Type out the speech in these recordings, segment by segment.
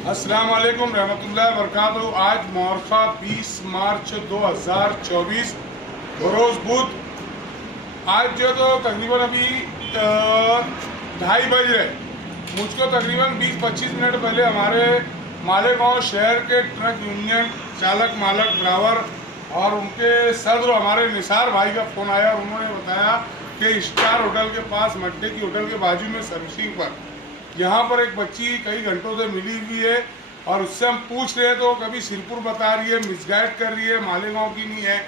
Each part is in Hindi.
अस्सलाम वालेकुम रहमतुल्लाहि व बरकातहू। आज मौरखा 20 मार्च 2024 बरोज़ बुध। आज जो तो तकरीबन अभी 2:30 बज रहे। मुझको तकरीबन 20-25 मिनट पहले हमारे मालेगांव शहर के ट्रक यूनियन चालक मालक ड्राइवर और उनके सदर हमारे निसार भाई का फ़ोन आया और उन्होंने बताया कि स्टार होटल के पास मड्डे की होटल के बाजू में सर्विसिंग पर यहाँ पर एक बच्ची कई घंटों से मिली हुई है और उससे हम पूछ रहे हैं तो कभी सिरपुर बता रही है, मिसगाइड कर रही है, मालेगांव की नहीं है,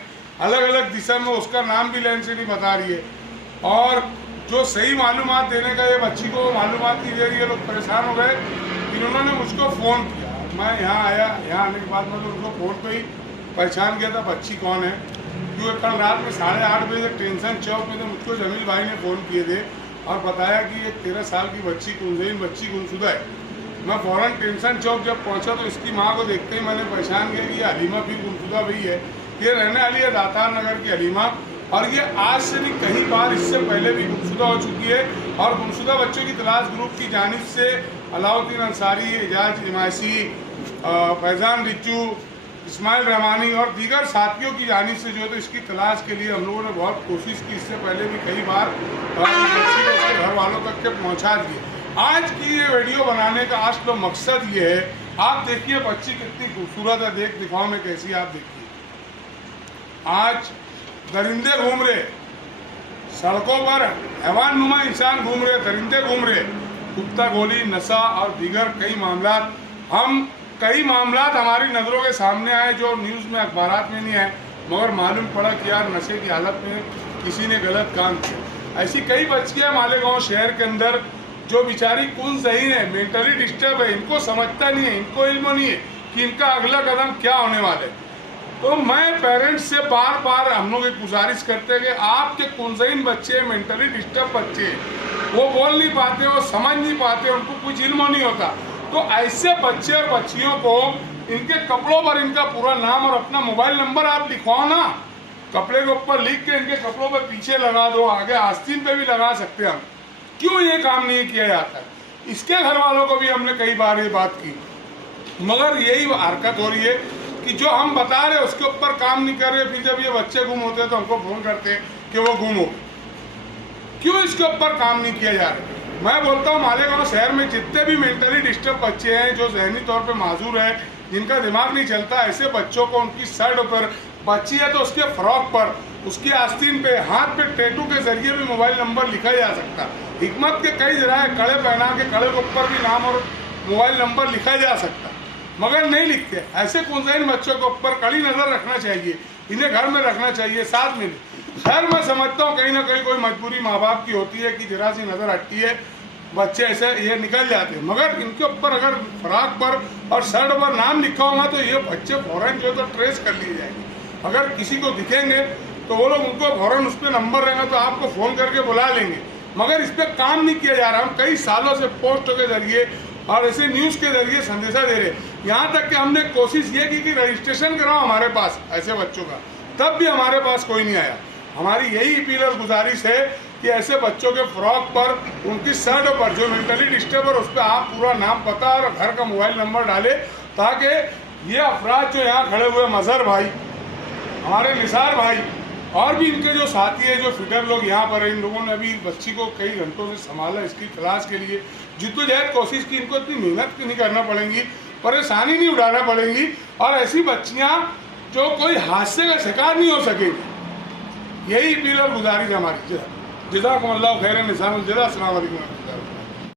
अलग अलग दिशा में उसका नाम भी लाइन से नहीं बता रही है। और जो सही मालूमात देने का ये बच्ची को मालूमात नहीं दे रही है, लोग परेशान हो गए। फिर उन्होंने मुझको फ़ोन किया, मैं यहाँ आया। यहाँ आने के बाद मैंने उनको फ़ोन पे ही पहचान किया था बच्ची कौन है, क्योंकि कल रात में 8:30 बजे टेंशन चौक में तो मुझको जमील भाई ने फ़ोन किए थे और बताया कि एक 13 साल की बच्ची कुंजैन बच्ची गुमशुदा है। मैं फ़ौरन टेंशन चौक जब पहुंचा तो इसकी मां को देखते ही मैंने पहचान किया कि ये हलीमा फिर गुमशुदा भी है। ये रहने वाली है दातार नगर की हलीमा और ये आज से नहीं कई बार इससे पहले भी गुमशुदा हो चुकी है। और गुमशुदा बच्चों की तलाश ग्रुप की जानिब से अलाउद्दीन अंसारी, एजाज इमासी, फैज़ान रिच्चू, इस्माइल रहमानी और दीगर साथियों की जानिब से जो है तो इसकी तलाश के लिए हम लोगों ने बहुत कोशिश की। इससे पहले भी कई बार बच्ची को उसके घर वालों तक के पहुंचा दिए। आज की ये वीडियो बनाने का असली मकसद ये है, आप देखिए बच्ची कितनी खूबसूरत है, दिखाओ में कैसी, आप देखिए। आज दरिंदे घूम रहे सड़कों पर, हैवान नुमा इंसान घूम रहे, दरिंदे घूम रहे, कुत्ता गोली, नशा और दीगर कई मामलात हमारी नज़रों के सामने आए जो न्यूज़ में अखबारात में नहीं है, मगर मालूम पड़ा कि यार नशे की हालत में किसी ने गलत काम किया। ऐसी कई बच्चियाँ मालेगांव शहर के अंदर जो बेचारी कुंज़हीन है, मेंटली डिस्टर्ब है, इनको समझता नहीं है, इनको इल्म नहीं है कि इनका अगला कदम क्या होने वाला है। तो मैं पेरेंट्स से बार बार हम लोग एक गुजारिश करते हैं कि आपके कुंज़हीन बच्चे, मेंटली डिस्टर्ब बच्चे, वो बोल नहीं पाते, वो समझ नहीं पाते, उनको कुछ इल्म नहीं होता, तो ऐसे बच्चे और बच्चियों को इनके कपड़ों पर इनका पूरा नाम और अपना मोबाइल नंबर आप लिखवाओ ना, कपड़े के ऊपर लिख के इनके कपड़ों पर पीछे लगा दो, आगे आस्तीन पे भी लगा सकते हैं हम। क्यों ये काम नहीं किया जाता है? इसके घर वालों को भी हमने कई बार ये बात की, मगर यही हरकत हो रही है कि जो हम बता रहे उसके ऊपर काम नहीं कर रहे। फिर जब ये बच्चे गुम होते हैं तो हमको फोन करते हैं कि वो गुम हो। क्यों इसके ऊपर काम नहीं किया जा रहा? मैं बोलता हूँ मालेगांव शहर में जितने भी मेंटली डिस्टर्ब बच्चे हैं, जो जहनी तौर पे माजूर है, जिनका दिमाग नहीं चलता, ऐसे बच्चों को उनकी शर्ट पर, बच्ची है तो उसके फ्रॉक पर, उसकी आस्तीन पे, हाथ पे टैटू के जरिए भी मोबाइल नंबर लिखा जा सकता। हिकमत के कई जराए, कड़े पहना के कड़े के ऊपर भी नाम और मोबाइल नंबर लिखा जा सकता, मगर नहीं लिखते। ऐसे कुंज़हीन बच्चों के ऊपर कड़ी नज़र रखना चाहिए, इन्हें घर में रखना चाहिए, साथ में। खैर मैं समझता हूँ कहीं ना कहीं कोई मजबूरी माँ बाप की होती है कि जरा सी नज़र हटती है, बच्चे ऐसे ये निकल जाते हैं, मगर इनके ऊपर अगर फ्रॉक पर और शर्ट पर नाम लिखा होगा तो ये बच्चे फ़ौरन जो है तो ट्रेस कर लिए जाएंगे। अगर किसी को दिखेंगे तो वो लोग उनको फ़ौरन उस पर नंबर रहेगा तो आपको फ़ोन करके बुला लेंगे, मगर इस पर काम नहीं किया जा रहा। हम कई सालों से पोस्टों के जरिए और ऐसे न्यूज़ के जरिए संदेशा दे रहे, यहाँ तक कि हमने कोशिश ये की कि रजिस्ट्रेशन कराओ हमारे पास ऐसे बच्चों का, तब भी हमारे पास कोई नहीं आया। हमारी यही अपील और गुजारिश है कि ऐसे बच्चों के फ्रॉक पर, उनकी शर्ट पर जो मेंटली डिस्टर्ब है उस पर आप पूरा नाम, पता और घर का मोबाइल नंबर डालें, ताकि ये अफराद जो यहाँ खड़े हुए, मजहर भाई, हमारे निसार भाई और भी इनके जो साथी है, जो फिटर लोग यहाँ पर हैं, इन लोगों ने अभी बच्ची को कई घंटों से संभाला, इसकी तलाश के लिए जिद्दोजहद कोशिश की। इनको इतनी मेहनत नहीं करना पड़ेगी, परेशानी नहीं उठाना पड़ेगी, और ऐसी बच्चियाँ जो कोई हादसे का शिकार नहीं हो सकेगी। यही अपील और गुजारिश हमारी। जज़ाकुमुल्लाह खैरन, निज़ामुल जज़ा। अस्सलाम वालेकुम।